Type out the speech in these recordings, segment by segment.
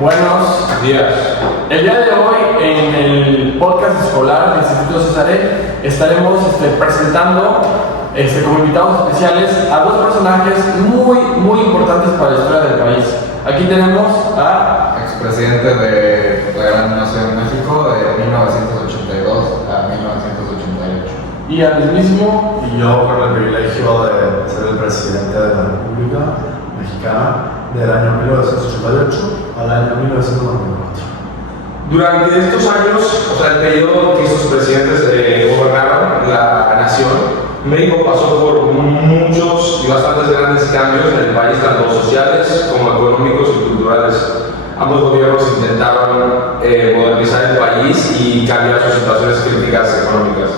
Buenos días. El día de hoy en el podcast escolar del Instituto Cesare estaremos presentando como invitados especiales a dos personajes muy importantes para la historia del país. Aquí tenemos a expresidente de la Gran Nación México de 1982 a 1988. Y al mismísimo. Y yo con el privilegio de ser el presidente de la República Mexicana del año 1988 al año 1994. Durante estos años, el periodo que estos presidentes gobernaron la nación, México pasó por muchos y bastantes grandes cambios en el país, tanto sociales como económicos y culturales. Ambos gobiernos intentaron modernizar el país y cambiar sus situaciones críticas económicas.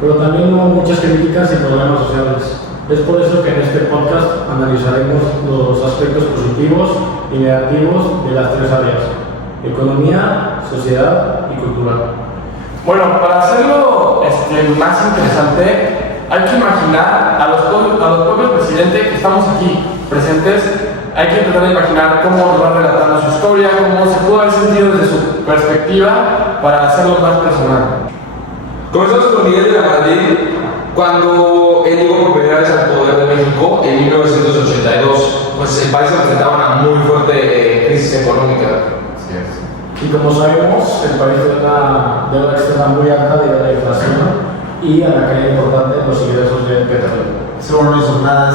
Pero también hubo muchas críticas y problemas sociales. Es por eso que en este podcast analizaremos los aspectos positivos y negativos de las tres áreas: economía, sociedad y cultural. Bueno, para hacerlo más interesante, hay que imaginar a los propios presidentes que estamos aquí presentes. Hay que tratar de imaginar cómo nos va relatando su historia, cómo se pudo haber sentido desde su perspectiva para hacerlo más personal. Comenzamos con Miguel de la Madrid, cuando él llegó por primera vez al poder de México en 1982. Pues el país se enfrentaba a una muy fuerte crisis económica. Así es. Y como sabemos, el país tiene una deuda externa muy alta debido a la inflación y a la caída importante de los ingresos del petróleo. Seguro no hizo nada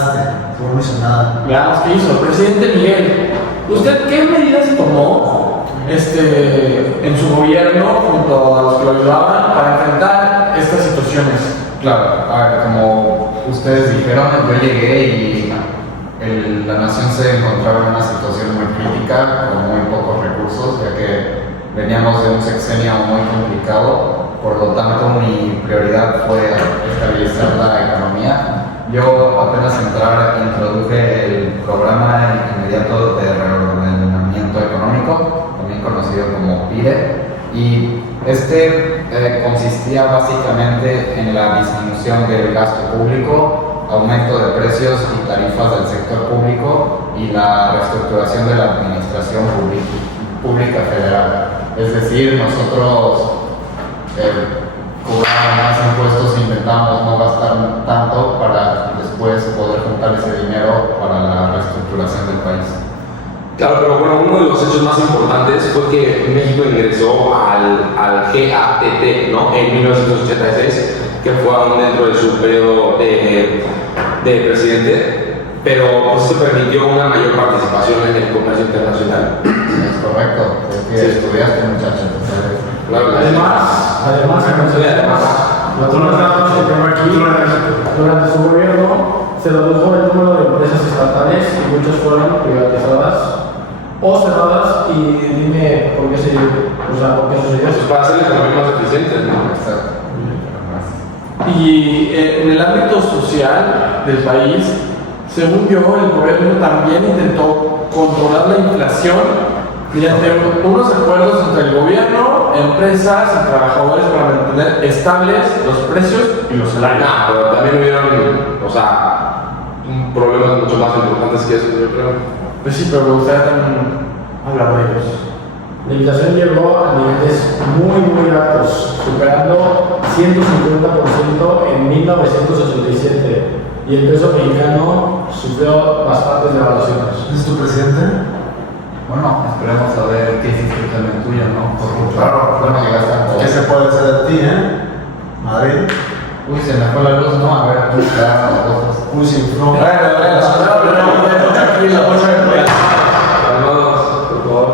Veamos qué hizo. Presidente Miguel, ¿usted qué medidas tomó en su gobierno junto a los que lo ayudaban para enfrentar estas situaciones? Claro, como ustedes dijeron, yo llegué y la nación se encontraba en una situación muy crítica, con muy pocos recursos, ya que veníamos de un sexenio muy complicado. Por lo tanto, mi prioridad fue estabilizar la economía. Yo apenas entrar introduje el programa inmediato de reordenamiento económico, también conocido como PIRE, y consistía básicamente en la disminución del gasto público, aumento de precios y tarifas del sector público y la reestructuración de la administración pública federal. Es decir, nosotros cobramos más impuestos e intentamos no gastar tanto para después poder juntar ese dinero para la reestructuración del país. Claro, pero bueno, uno de los hechos más importantes fue que México ingresó al GATT, ¿no? En 1986, que fue aún dentro de su periodo de presidente, pero pues eso permitió una mayor participación en el comercio internacional. Es correcto, es que Sí. estudiaste, muchacho, entonces. Además, durante su gobierno se redujo el número de empresas estatales y muchas fueron privatizadas o cerradas. Y dime por qué por qué sucedió Pues eso. para hacer la economía más eficiente, ¿no? Exacto. Y en el ámbito social del país, según yo, el gobierno también intentó controlar la inflación mediante unos acuerdos entre el gobierno, empresas y trabajadores para mantener estables los precios y los salarios. Pero también hubieron, problemas mucho más importantes que eso, yo creo. Pues sí, pero me gustaría también hablar de ellos. La inflación llegó a niveles muy altos, superando 150% en 1987, y el peso mexicano sufrió bastantes devaluaciones. ¿Es tu presidente? Bueno, esperemos a ver qué hiciste tú en el tuyo, ¿no? Porque Claro, no llegaste a todo. ¿Qué se puede hacer de ti, Madrid? Uy, se me fue la luz, ¿no? A ver, tú, claro, las cosas. Uy, sí, no. Tranquilo, Calmados, por favor.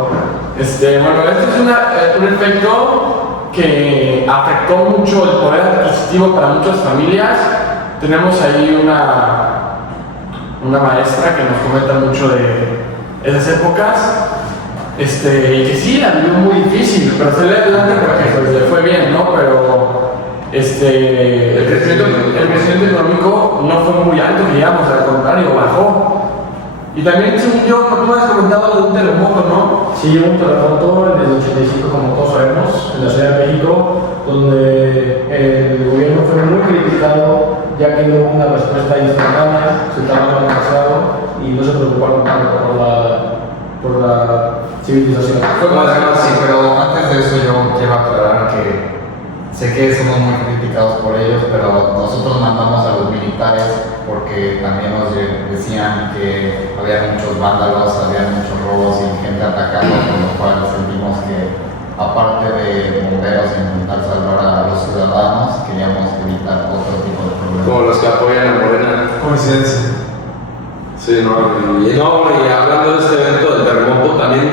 Bueno, este es un efecto que afectó mucho el poder adquisitivo para muchas familias. Tenemos ahí una maestra que nos comenta mucho de esas épocas, y que sí, la vivió muy difícil, pero salió adelante porque pues, le fue bien, ¿no? Pero el crecimiento económico no fue muy alto, digamos, al contrario, bajó. Y también, según yo, tú me has comentado de un terremoto, ¿no? Sí, hubo un terremoto en el 85, como todos sabemos, en la Ciudad de México, donde el gobierno fue muy criticado, ya que no hubo una respuesta instantánea, se tardaron demasiado y no se preocuparon tanto por la civilización. Sí, pero antes de eso yo quiero aclarar que sé que somos muy criticados por ellos, pero nosotros mandamos a los militares porque también nos decían que había muchos vándalos, había muchos robos y gente atacando, con lo cual sentimos que aparte de bomberos e intentar salvar a los ciudadanos, queríamos evitar otro tipo de problemas. Como los que apoyan a Morena. Coincidencia. Sí, y hablando de este evento del terremoto, también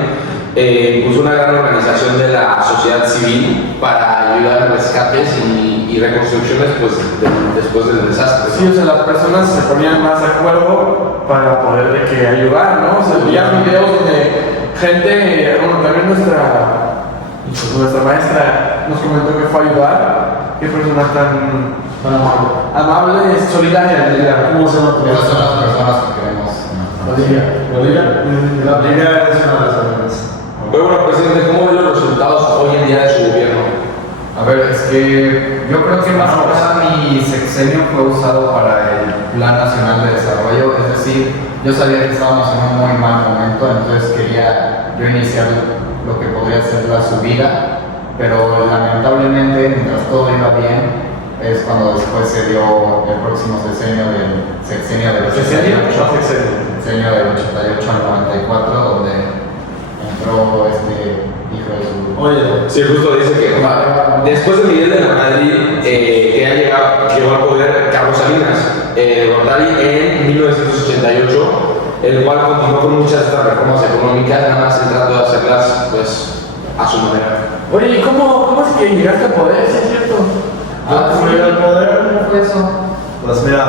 puso una gran organización de la sociedad civil para ayudar en rescates y reconstrucciones pues, después del desastre. Sí, o sea, las personas se ponían más de acuerdo para poder de que ayudar, ¿no? O sea, veía videos donde gente, bueno, también nuestra maestra nos comentó que fue a ayudar. Qué persona tan amable, solidaria, diría. ¿Cómo se llama tu Esas son maestra? las personas que queremos. Bolivia. La primera es una de las primeras. Pero bueno, presidente, ¿cómo ven los resultados hoy en día de su gobierno? A ver, es que yo creo que más que nada mi sexenio fue usado para el Plan Nacional de Desarrollo, es decir, yo sabía que estábamos en un muy mal momento, entonces quería yo iniciar lo que podría ser la subida, pero lamentablemente mientras todo iba bien, es cuando después se dio el próximo sexenio del 88 al 94, donde entró este hijo de su... Oye, Sí, justo dice que después de Miguel de la Madrid, que ya llegó al poder Carlos Salinas de Gortari en 1988, el cual continuó con muchas de estas reformas económicas, nada más tratando de hacerlas pues, a su manera. Oye, ¿y cómo es que llegaste al poder? ¿Sí es cierto? ¿cómo llegó al poder? ¿Cómo fue eso? Pues mira,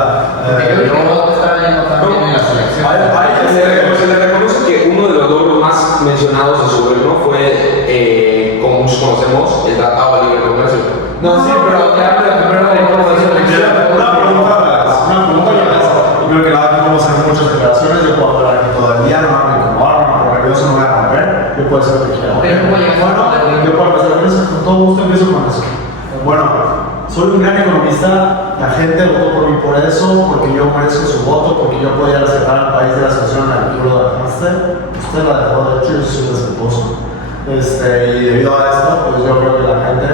Porque yo dije, no, te estaba yendo también en las elecciones. Se le reconoce que uno de los logros más mencionados de su gobierno fue, como muchos conocemos, el Tratado de Libre Comercio. No, sí, pero ya primero de cómo se hizo la elección. una pregunta más. Y creo que la verdad vamos a hacer muchas declaraciones de cuando la que todavía no me incomodaron, porque yo eso no voy a romper, yo puedo hacer lo que quiera. Bueno, yo puedo empezar con eso, con todo gusto empiezo con eso. Bueno, soy un gran economista, la gente votó por mí por eso, porque yo merezco su voto, porque yo podía rescatar al país de la situación en la que lo dejaste. Usted la dejó, de hecho, yo soy respetuoso. Y debido a esto, pues yo creo que la gente,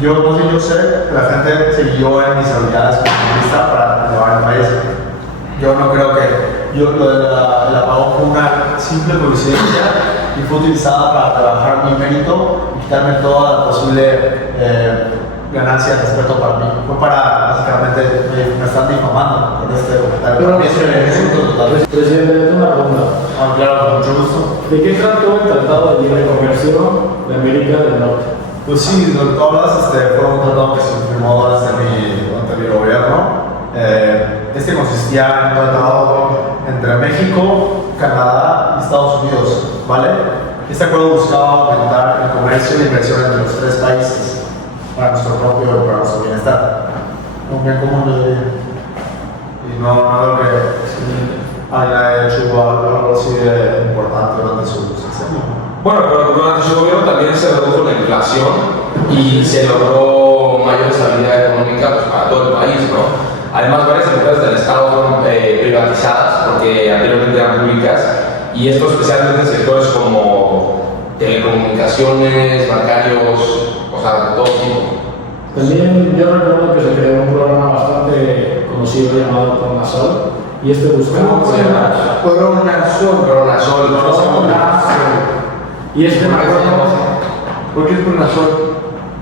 yo sé que la gente siguió en mis habilidades como economista para llevar el país. Yo no creo que lo del apagón fue una simple coincidencia y fue utilizada para trabajar mi mérito y quitarme toda la posible ganancia de respeto para mí. Fue para, básicamente, me están difamando con este comentario. Para mí es un insulto total. Presidente, tengo una pregunta. Claro, con mucho gusto. ¿De qué trató el Tratado de Libre Comercio de América del Norte? Pues sí, lo que tú hablas fue un tratado que se firmó durante mi gobierno. Este consistía en un tratado entre México, Canadá y Estados Unidos, ¿vale? Este acuerdo buscaba aumentar el comercio y la inversión entre los tres países para nuestro bienestar. Un bien común de vida. Y no lo que haya hecho algo así de importante durante su sexenio. Bueno, pero durante su gobierno también se redujo la inflación y se logró mayor estabilidad económica pues, para todo el país, ¿no? Además, varias empresas del Estado fueron privatizadas porque anteriormente eran públicas y esto especialmente en sectores como telecomunicaciones, bancarios, o sea, de todo tipo. También yo recuerdo que se creó un programa bastante conocido llamado Pronasol y este buscaba Pronasol. y este ¿Por qué es Pronasol?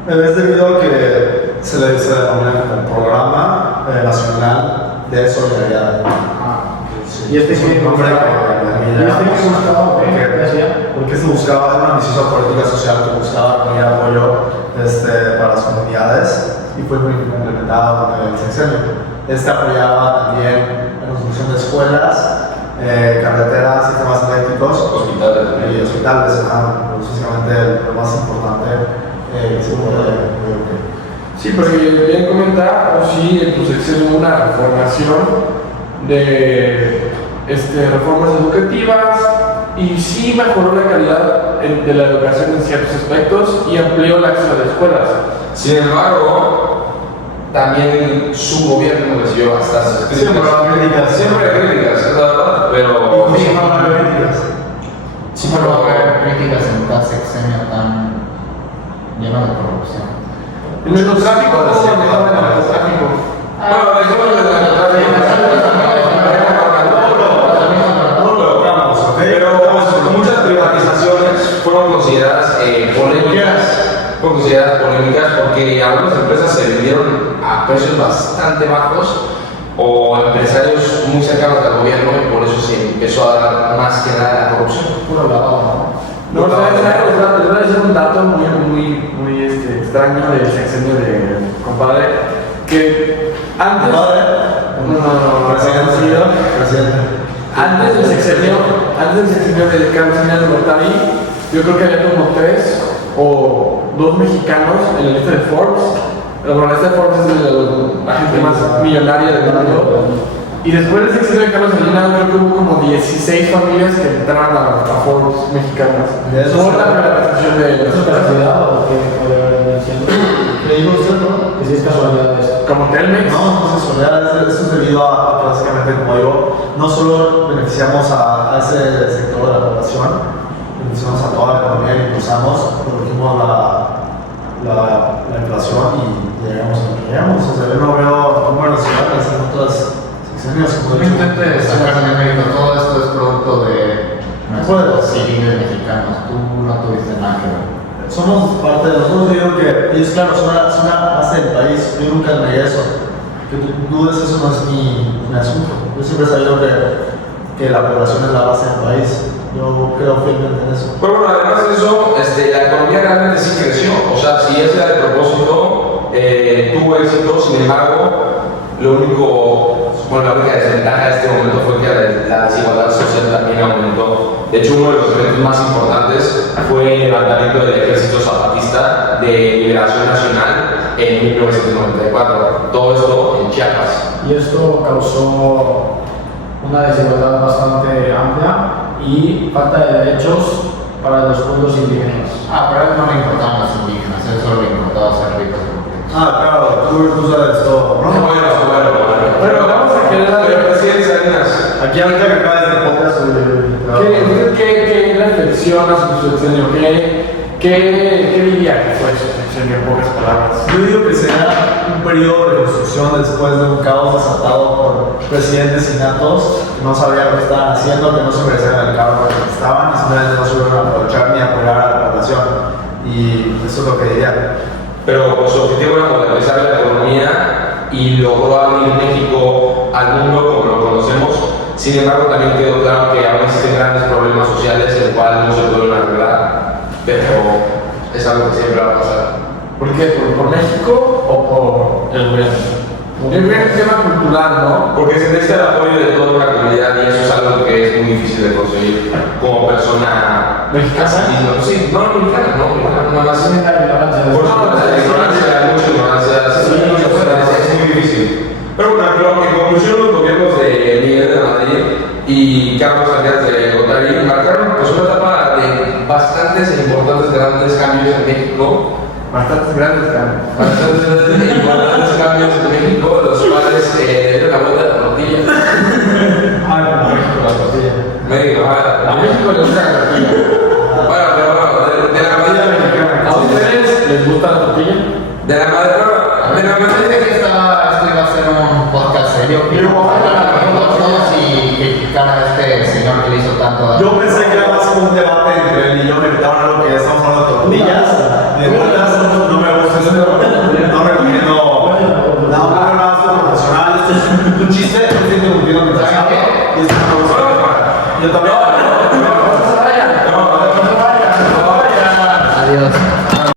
Es debido a que se denomina como Programa Nacional de Solidaridad. y este que buscaba ¿qué hacía? Porque se buscaba una ambiciosa política social que buscaba poner apoyo para las comunidades y fue muy implementada en el sexenio. Apoyaba también la construcción de escuelas, carreteras, sistemas eléctricos y hospitales. Básicamente lo más importante que se puede. Sí, porque bien comentar, sí, en tu sexenio hubo una reformación de reformas educativas y sí mejoró la calidad de la educación en ciertos aspectos y amplió el acceso a las escuelas. Sin embargo, también su gobierno recibió bastantes críticas. Siempre hay críticas, es la verdad, pero... Sí, no hay críticas. Sí, pero críticas en tal sexenio tan lleno de corrupción. El narcotráfico, ¿cómo se llama el narcotráfico? Bueno, dejemos de pero muchas privatizaciones fueron consideradas polémicas porque algunas empresas se vendieron a precios bastante bajos o empresarios muy cercanos al gobierno y por eso se empezó a dar más que nada la corrupción. Puro lavado, No, les voy a decir un dato muy extraño del sexenio de compadre, que antes... Presidente. Antes del sexenio de Carlos Salinas de Gortari, yo creo que había como 3 o 2 mexicanos en la lista de Forbes. Bueno, la lista de Forbes es de la gente más millonaria del mundo. Y después del sexenio de Carlos Salinas, creo que hubo como 16 familias que entraron a Forbes mexicanas. Por la privatización de ¿Es casualidad o qué puede haber mencionado? ¿Qué dijo usted, no? Que sí es casualidad eso. como Telmex. No es casualidad, eso es debido a, básicamente, como digo, no solo beneficiamos a ese sector de la población, beneficiamos a toda la economía y impulsamos, redujimos la inflación y llegamos a lo que llegamos. O sea, yo no veo números iguales en otras secciones. Simplemente destacar en México, todo esto es producto de nuestros civiles mexicanos. Tú no tuviste nada que ver. Somos parte de nosotros, digo que ellos, claro, son una base del país. Yo nunca negué eso. Que tú dudes, eso no es mi asunto. Yo siempre he sabido que la población es la base del país. Yo creo fielmente en eso. Pero bueno, además de eso, la economía realmente sí creció. O sea, si ese era el propósito, tuvo éxito. Sin embargo, la única desventaja de este momento fue que la desigualdad social también aumentó. De hecho, uno de los eventos más importantes fue el levantamiento del Ejército Zapatista de Liberación Nacional en 1994. Todo esto en Chiapas. Y esto causó una desigualdad bastante amplia y falta de derechos para los pueblos indígenas. Pero a él no le importaban los indígenas, a él solo le importaba ser ricos. Claro, tú sabes todo, ¿no? Pero vamos a quedar presidente Salinas. Aquí ahorita que acabas de podcast ¿Qué reflexiona su sexenio? ¿Qué diría que fue su sexenio en pocas palabras? Yo digo que será un periodo de reconstrucción después de un caos desatado por presidentes innatos que no sabían lo que estaban haciendo, que no se merecían el cargo en el que estaban y simplemente no supieron aprovechar ni apoyar a la población. Y eso es lo que diría. Pero su objetivo era modernizar la economía y logró abrir México al mundo como lo conocemos. Sin embargo, también quedó claro que aún existen grandes problemas sociales, el cual no se pueden arreglar, pero es algo que siempre va a pasar. ¿Por qué? ¿Por México o por el gobierno? Yo creo que es un tema cultural, ¿no? Porque se necesita el apoyo de toda una comunidad y eso es algo que es muy difícil de conseguir como persona ¿Mexicana? Sí, no mexicana, nada más. Tienen la ignorancia de Por supuesto, la ignorancia, hay mucha ignorancia, es muy difícil. Pero bueno, en conclusión, los gobiernos de Miguel de Madrid y Carlos Salinas de Gortari marcaron pues una etapa de bastantes e importantes grandes cambios en México. Bastantes grandes cambios. Bastantes importantes cambios en México, los cuales dieron la vuelta a la tortilla. México, la tortilla. A México le gusta la tortilla. Bueno, pero de la manera mexicana. ¿A ustedes les gusta la tortilla? De la manera Pensé que esto iba a ser un podcast serio. Quiero hablar con todos y criticar a este señor que le hizo tanto daño. Yo pensé que era más como un debate entre él y yo, me gritaron algo que estamos hablando de tortillas. De vueltas, no me gusta eso. No recomiendo. No, más profesional. Esto es un chiste, no estoy interrumpiendo mi mensaje. Y esto no me gusta. Yo también. Adiós.